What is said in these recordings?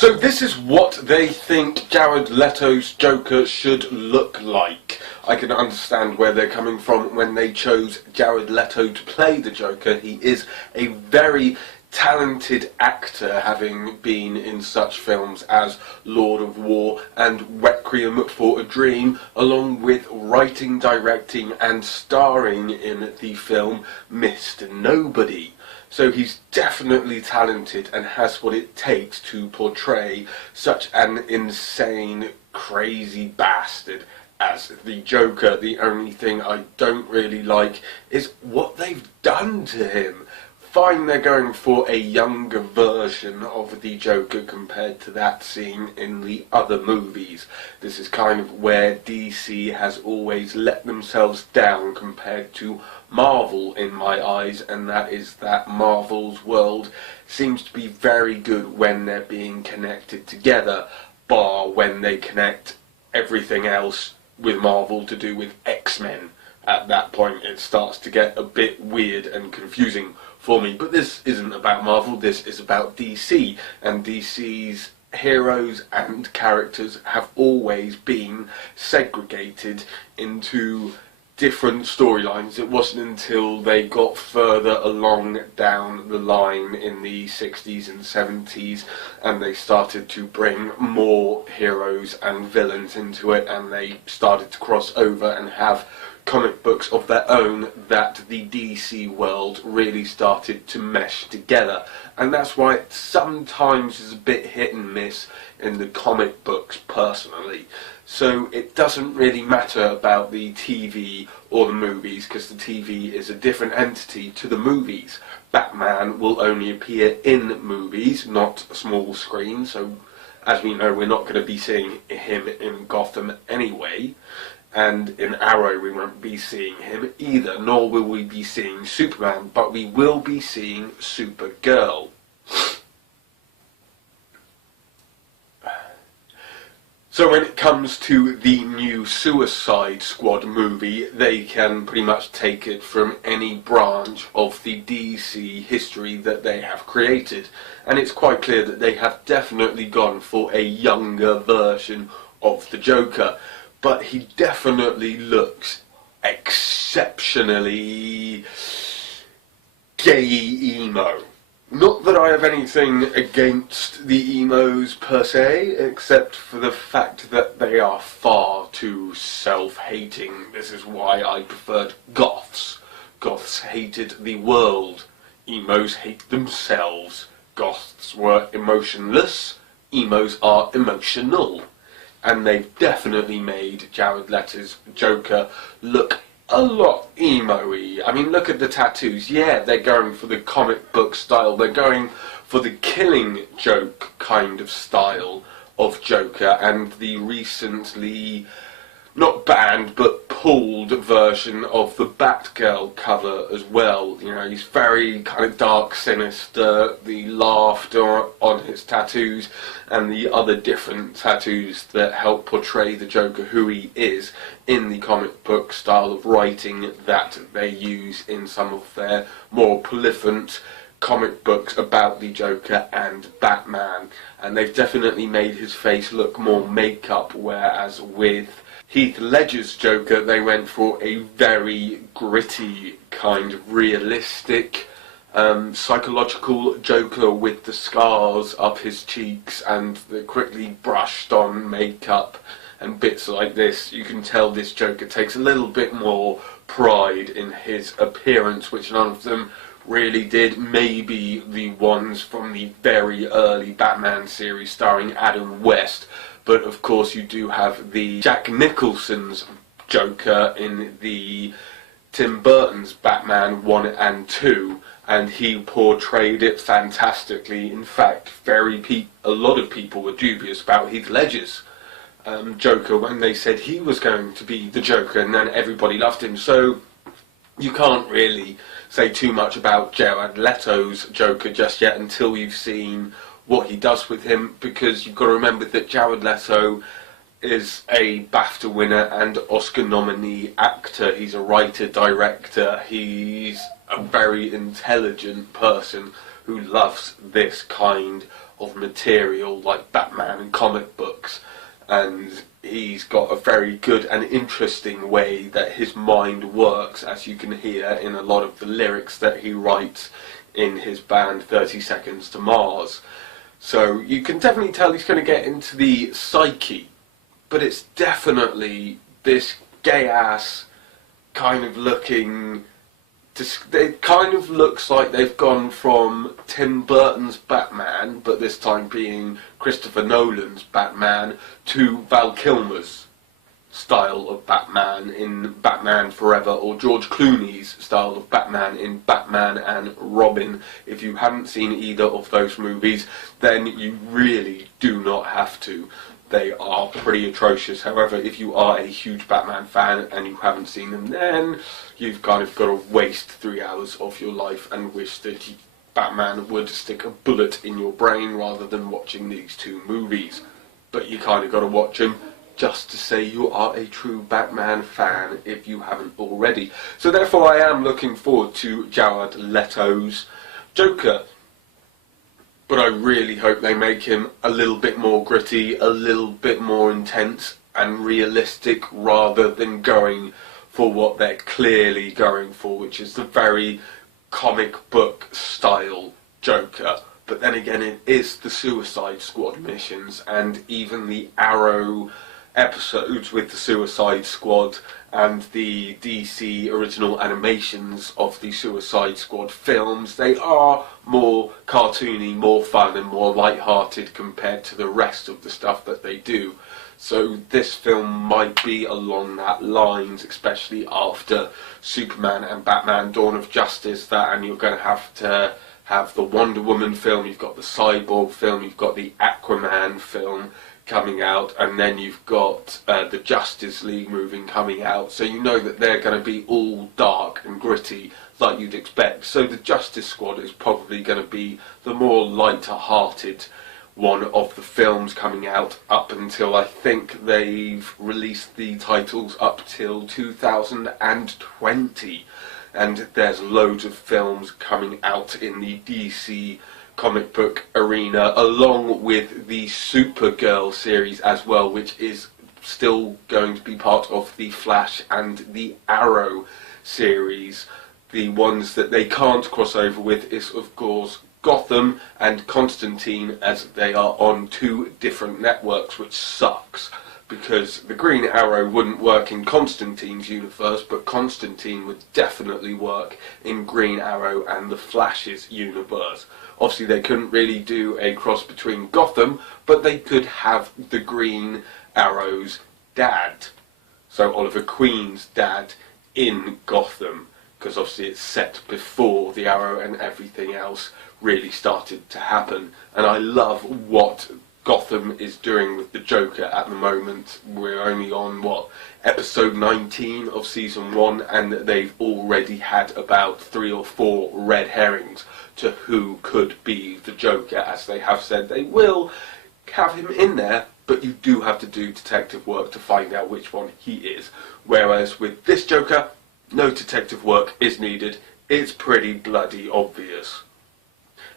So this is what they think Jared Leto's Joker should look like. I can understand where they're coming from when they chose Jared Leto to play the Joker. He is a very talented actor, having been in such films as Lord of War and Requiem for a Dream, along with writing, directing and starring in the film Mr. Nobody. So he's definitely talented and has what it takes to portray such an insane, crazy bastard as the Joker. The only thing I don't really like is what they've done to him. Fine, they're going for a younger version of the Joker compared to that seen in the other movies. This is kind of where DC has always let themselves down compared to Marvel in my eyes, and that is that Marvel's world seems to be very good when they're being connected together, bar when they connect everything else with Marvel to do with X-Men. At that point it starts to get a bit weird and confusing for me. But this isn't about Marvel, this is about DC, and DC's heroes and characters have always been segregated into different storylines. It wasn't until they got further along down the line in the 60s and 70s and they started to bring more heroes and villains into it, and they started to cross over and have comic books of their own, that the DC world really started to mesh together. And that's why it sometimes is a bit hit and miss in the comic books personally. So it doesn't really matter about the TV or the movies, because the TV is a different entity to the movies. Batman will only appear in movies, not a small screen, so as we know we're not going to be seeing him in Gotham anyway. And in Arrow we won't be seeing him either, nor will we be seeing Superman, but we will be seeing Supergirl. So when it comes to the new Suicide Squad movie, they can pretty much take it from any branch of the DC history that they have created. And it's quite clear that they have definitely gone for a younger version of the Joker. But he definitely looks exceptionally gay emo. Not that I have anything against the emos per se, except for the fact that they are far too self-hating. This is why I preferred goths. Goths hated the world. Emos hate themselves. Goths were emotionless. Emos are emotional. And they've definitely made Jared Leto's Joker look a lot emo-y. I mean, look at the tattoos. Yeah, they're going for the comic book style. They're going for the Killing Joke kind of style of Joker, and the recently not banned but pulled version of the Batgirl cover as well. You know, he's very kind of dark, sinister, the laughter on his tattoos and the other different tattoos that help portray the Joker who he is in the comic book style of writing that they use in some of their more prolific comic books about the Joker and Batman. And they've definitely made his face look more makeup, whereas with Heath Ledger's Joker they went for a very gritty, kind of realistic, psychological Joker with the scars up his cheeks and the quickly brushed on makeup and bits like this. You can tell this Joker takes a little bit more pride in his appearance, which none of them really did. Maybe the ones from the very early Batman series starring Adam West. But of course you do have the Jack Nicholson's Joker in the Tim Burton's Batman 1 and 2, and he portrayed it fantastically. In fact, a lot of people were dubious about Heath Ledger's Joker when they said he was going to be the Joker, and then everybody loved him. So you can't really say too much about Jared Leto's Joker just yet until you've seen what he does with him, because you've got to remember that Jared Leto is a BAFTA winner and Oscar nominee actor. He's a writer, director, he's a very intelligent person who loves this kind of material like Batman and comic books, and he's got a very good and interesting way that his mind works, as you can hear in a lot of the lyrics that he writes in his band 30 Seconds to Mars. So you can definitely tell he's going to get into the psyche, but it's definitely this gay-ass kind of looking... It kind of looks like they've gone from Tim Burton's Batman, but this time being Christopher Nolan's Batman, to Val Kilmer's style of Batman in Batman Forever, or George Clooney's style of Batman in Batman and Robin. If you haven't seen either of those movies, then you really do not have to. They are pretty atrocious. However, if you are a huge Batman fan and you haven't seen them, then you've kind of got to waste 3 hours of your life and wish that Batman would stick a bullet in your brain rather than watching these two movies. But you kind of got to watch them just to say you are a true Batman fan if you haven't already. So therefore I am looking forward to Jared Leto's Joker. But I really hope they make him a little bit more gritty, a little bit more intense and realistic, rather than going for what they're clearly going for, which is the very comic book style Joker. But then again, it is the Suicide Squad missions, and even the Arrow episodes with the Suicide Squad and the DC original animations of the Suicide Squad films, they are more cartoony, more fun and more light-hearted compared to the rest of the stuff that they do. So this film might be along that lines, especially after Superman and Batman Dawn of Justice, and you're going to have the Wonder Woman film, you've got the Cyborg film, you've got the Aquaman film coming out, and then you've got the Justice League movie coming out, so you know that they're going to be all dark and gritty like you'd expect. So the Justice Squad is probably going to be the more lighter-hearted one of the films coming out, up until I think they've released the titles up till 2020, and there's loads of films coming out in the DC comic book arena, along with the Supergirl series as well, which is still going to be part of the Flash and the Arrow series. The ones that they can't cross over with is, of course, Gotham and Constantine, as they are on two different networks, which sucks, because the Green Arrow wouldn't work in Constantine's universe, but Constantine would definitely work in Green Arrow and the Flash's universe. Obviously they couldn't really do a cross between Gotham, but they could have the Green Arrow's dad, so Oliver Queen's dad, in Gotham, because obviously it's set before the Arrow and everything else really started to happen. And I love what Gotham is doing with the Joker at the moment. We're only on, episode 19 of season 1, and they've already had about 3 or 4 red herrings to who could be the Joker, as they have said they will have him in there, but you do have to do detective work to find out which one he is. Whereas with this Joker, no detective work is needed. It's pretty bloody obvious.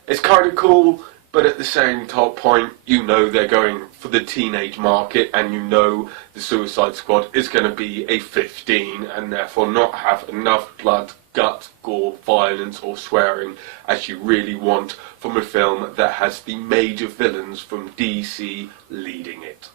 It's kind of cool, but at the same point, you know they're going for the teenage market, and you know the Suicide Squad is going to be a 15, and therefore not have enough blood, guts, gore, violence or swearing as you really want from a film that has the major villains from DC leading it.